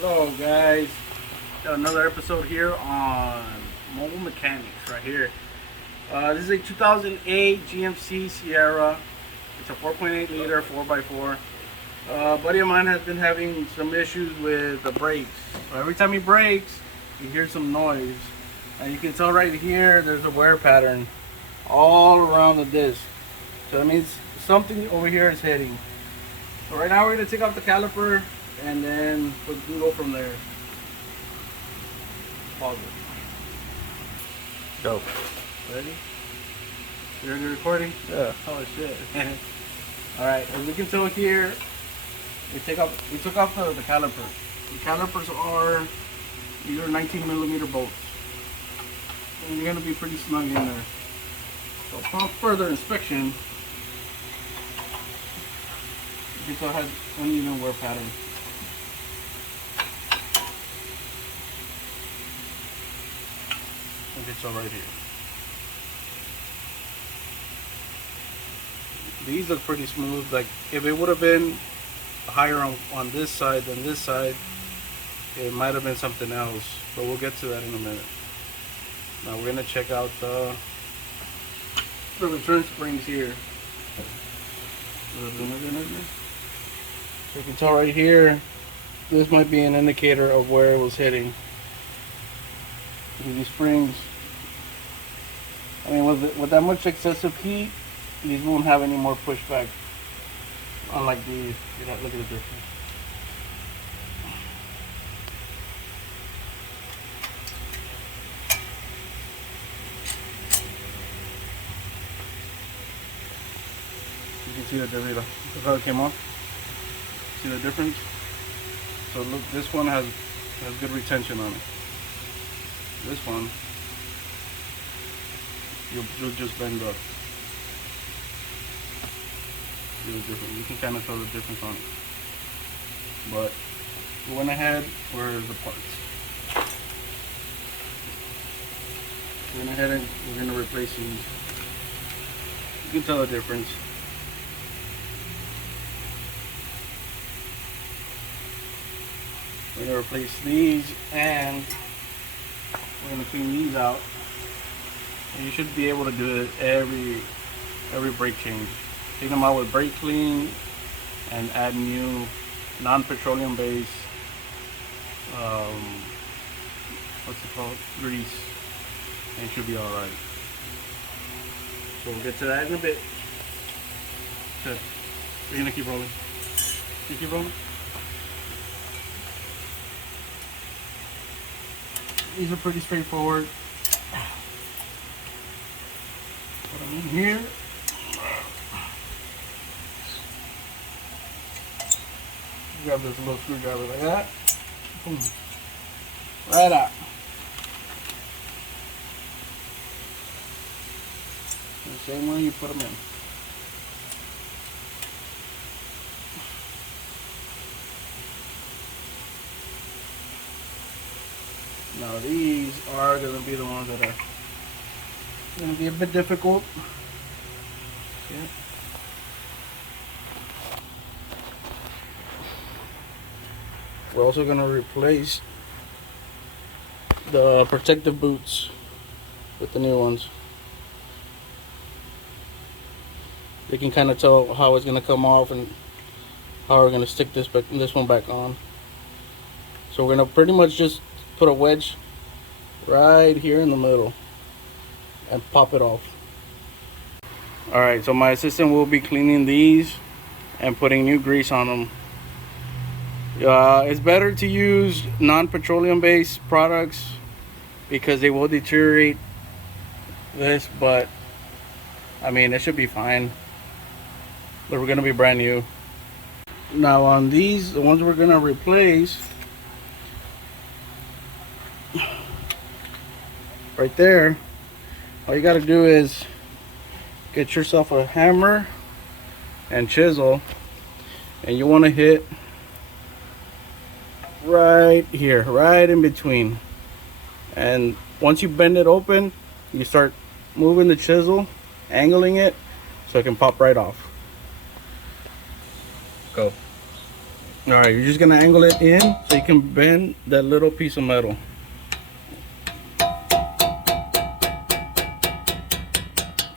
Hello guys, got another episode here on Mobile Mechanics right here. This is a 2008 GMC Sierra. It's a 4.8 liter 4x4. A buddy of mine has been having some issues with the brakes. So every time he brakes, you hear some noise. And you can tell right here there's a wear pattern all around the disc. So that means something over here is hitting. So right now we're going to take off the caliper and then we can go from there. Pause it. Go. Ready? You're in the recording? Yeah. Oh shit. Alright, as we can tell here, we took off the calipers. The calipers are either 19mm bolts. And you're gonna be pretty snug in there. So upon further inspection, you can tell it has uneven wear pattern. Okay, so right here. These look pretty smooth. Like if it would have been higher on this side than this side, it might have been something else. But we'll get to that in a minute. Now we're gonna check out the return springs here. So you can tell right here, this might be an indicator of where it was hitting. These springs, I mean, with that much excessive heat, these won't have any more pushback. Unlike these, look at the difference. You can see the difference. Look how it came off. See the difference? So look, this one has good retention on it. This one, you'll just bend up. See the difference. You can kind of tell the difference on it. But we went ahead. Where's the parts? We went ahead and we're gonna replace these. You can tell the difference. We're gonna replace these and we're gonna clean these out. And you should be able to do it every brake change. Take them out with brake clean and add new non-petroleum based what's it called? Grease. And it should be alright. So we'll get to that in a bit. Good. We're gonna keep rolling. You keep rolling? These are pretty straightforward. Put them in here. Grab this little screwdriver like that. Boom. Right out. The same way you put them in. Now these are going to be the ones that are going to be a bit difficult. Yeah. We're also going to replace the protective boots with the new ones. You can kind of tell how it's going to come off and how we're going to stick this one back on. So we're going to pretty much just put a wedge right here in the middle and pop it off. Alright, so my assistant will be cleaning these and putting new grease on them. It's better to use non-petroleum based products because they will deteriorate this, but I mean it should be fine. They're going to be brand new. Now on these, the ones we're going to replace, right there, all you got to do is get yourself a hammer and chisel, and you want to hit right here, right in between. And once you bend it open, you start moving the chisel, angling it so it can pop right off. Go. Alright, you're just gonna angle it in so you can bend that little piece of metal.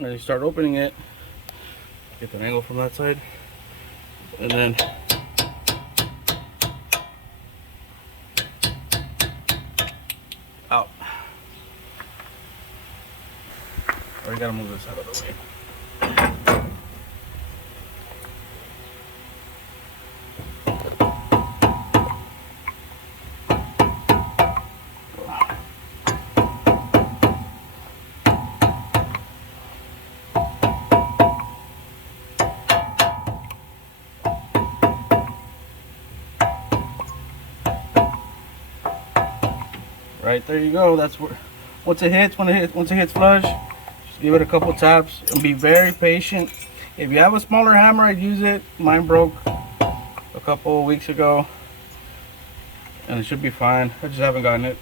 And you start opening it, get the angle from that side, and then out. Already gotta move this out of the way. Right, there you go. That's where once it hits flush, just give it a couple taps and be very patient. If you have a smaller hammer, I'd use it. Mine broke a couple weeks ago and it should be fine. I just haven't gotten it.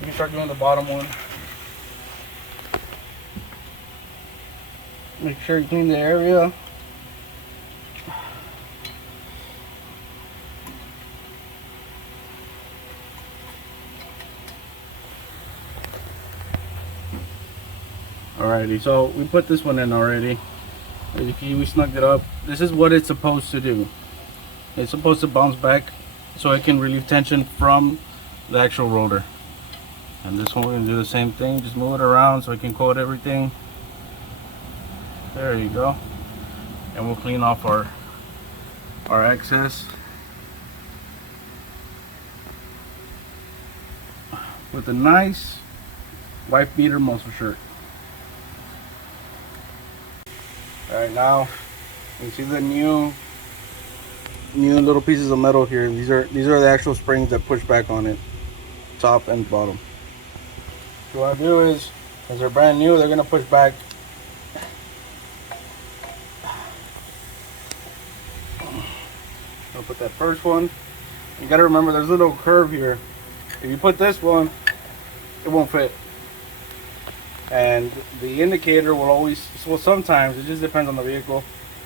Let me start doing the bottom one. Make sure you clean the area. Alrighty, so we put this one in already. We snugged it up. This is what it's supposed to do. It's supposed to bounce back so it can relieve tension from the actual rotor. And this one we're gonna do the same thing. Just move it around so it can coat everything. There you go. And we'll clean off our excess with a nice wife beater muscle shirt. Alright, now you can see the new little pieces of metal here. These are the actual springs that push back on it, top and bottom. What you want to do is, as they're brand new, they're gonna push back. I'll put that first one. You gotta remember there's a little curve here. If you put this one, it won't fit. And the indicator will always, well, sometimes it just depends on the vehicle,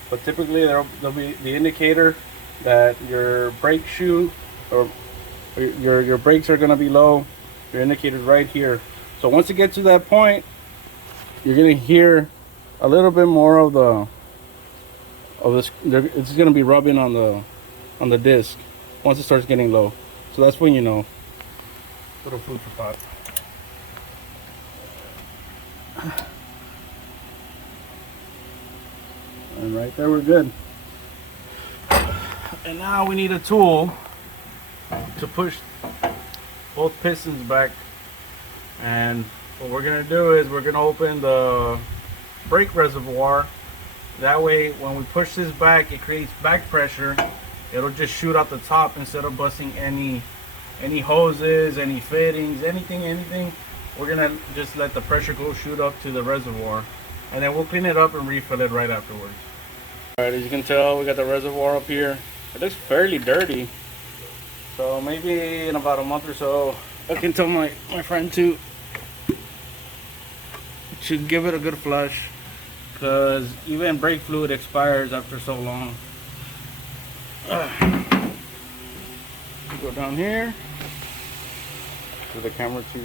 but typically there'll be the indicator that your brake shoe or your brakes are going to be low. Your indicator's right here. So once it gets to that point, you're going to hear a little bit more of this. It's going to be rubbing on the disc once it starts getting low. So that's when you know. Little food for thought. And right there we're good. And now we need a tool to push both pistons back. And what we're gonna do is we're gonna open the brake reservoir. That way when we push this back, it creates back pressure. It'll just shoot out the top instead of busting any hoses, any fittings, anything. We're gonna just let the pressure go shoot up to the reservoir, and then we'll clean it up and refill it right afterwards. Alright, as you can tell, we got the reservoir up here. It looks fairly dirty, so maybe in about a month or so I can tell my friend to give it a good flush, because even brake fluid expires after so long. Go down here to the camera to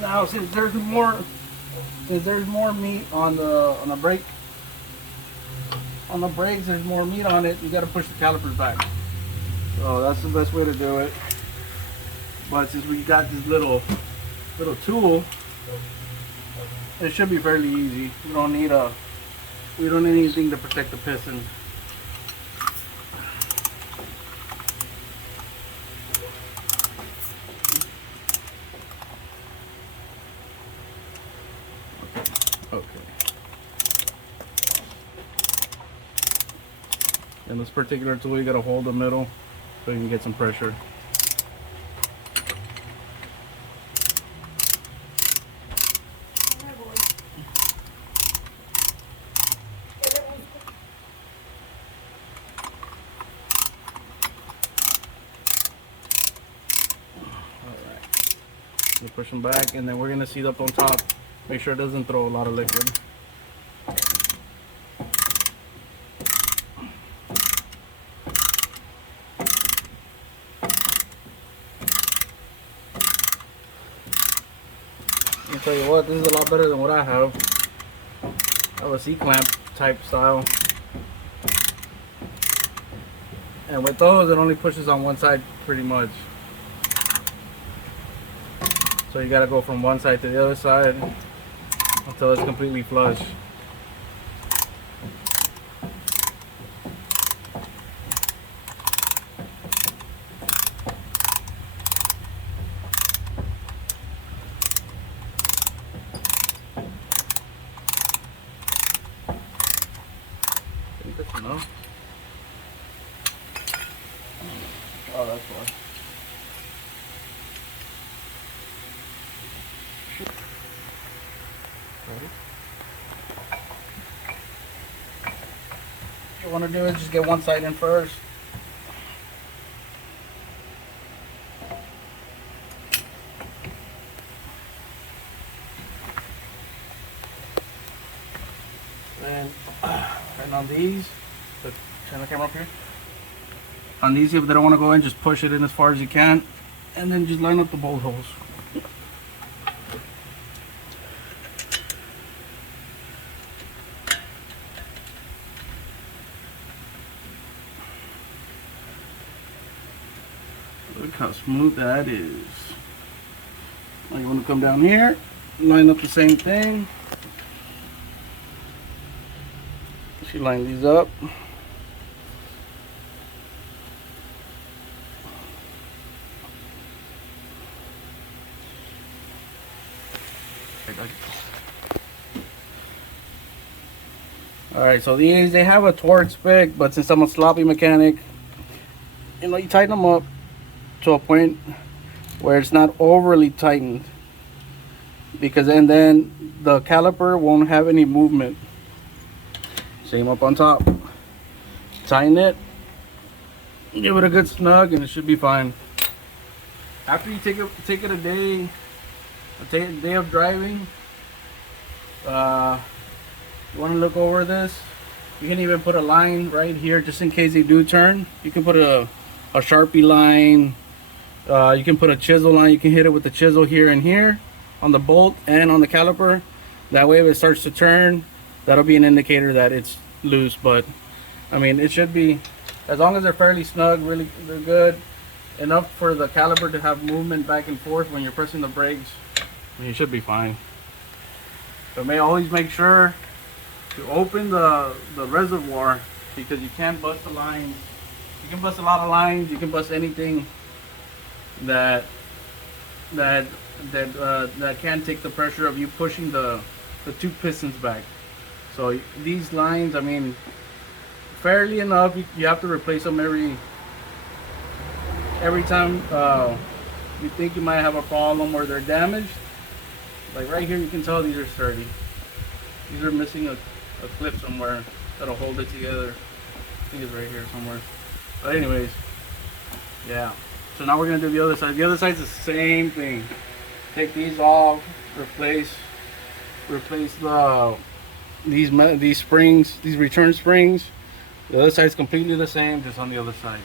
now, since there's more meat on the brake, on the brakes, there's more meat on it. You got to push the calipers back. So that's the best way to do it. But since we got this little tool, it should be fairly easy. We don't need anything to protect the piston. Okay. And this particular tool, you gotta hold the middle so you can get some pressure. You push them back, and then we're gonna seat up on top. Make sure it doesn't throw a lot of liquid. tell you what, this is a lot better than what I have. I have a C-clamp type style. And with those, it only pushes on one side pretty much. So you gotta go from one side to the other side until it's completely flush. I think that's enough. Oh, that's why. What you want to do is just get one side in first. Then turn on these. Turn the camera up here. On these, if they don't want to go in, just push it in as far as you can, and then just line up the bolt holes. Look how smooth that is. Now you want to come down here, line up the same thing. You line these up. Alright, so these, they have a torque spec, but since I'm a sloppy mechanic, you know, you tighten them up to a point where it's not overly tightened, because then the caliper won't have any movement. Same up on top. Tighten it, give it a good snug, and it should be fine. After you take it a day of driving, you want to look over this. You can even put a line right here just in case they do turn. You can put a Sharpie line. You can put a chisel line. You can hit it with the chisel here and here on the bolt and on the caliper. That way if it starts to turn, that'll be an indicator that it's loose. But I mean, it should be, as long as they're fairly snug, really they're good enough for the caliper to have movement back and forth when you're pressing the brakes. You should be fine. But always make sure to open the reservoir, because you can't bust the lines. You can bust a lot of lines. You can bust anything that can take the pressure of you pushing the two pistons back. So these lines, I mean, fairly enough, you have to replace them every time you think you might have a problem or they're damaged. Like right here, you can tell these are sturdy. These are missing a clip somewhere that'll hold it together. I think it's right here somewhere. But anyways, yeah. So now we're gonna do the other side. The other side's the same thing. Take these off, replace these springs, these return springs. The other side's completely the same, just on the other side.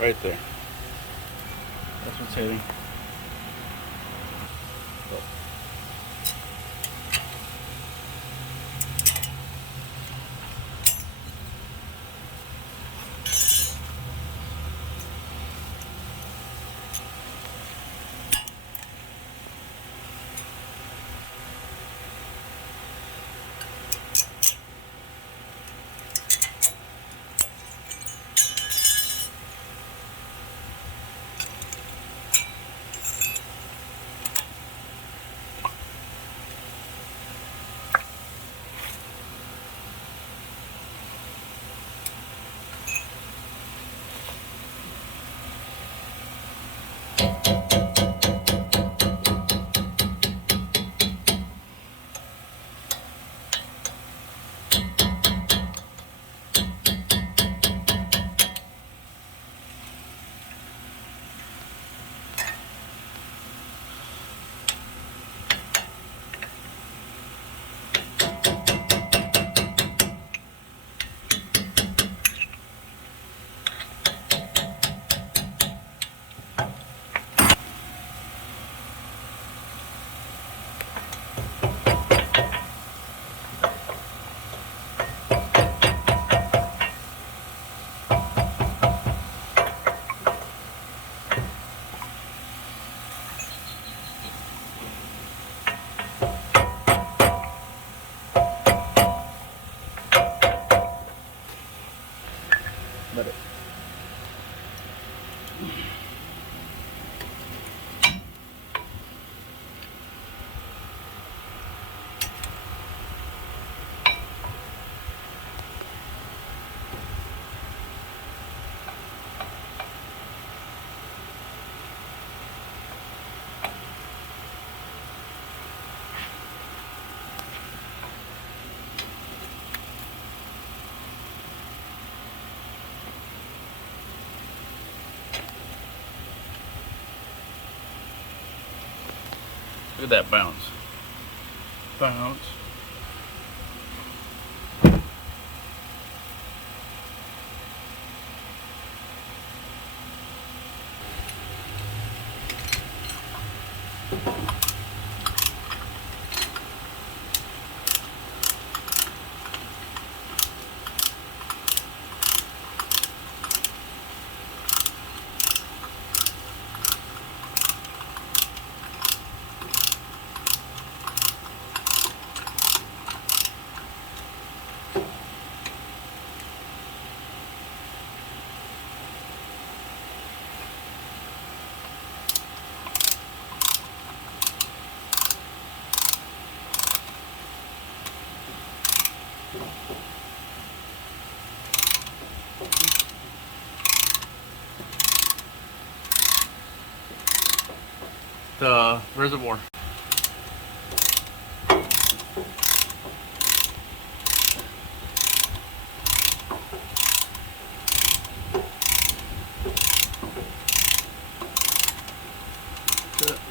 Right there. That's what's hitting. Let it. Look at that bounce. Bounce. The reservoir. Good.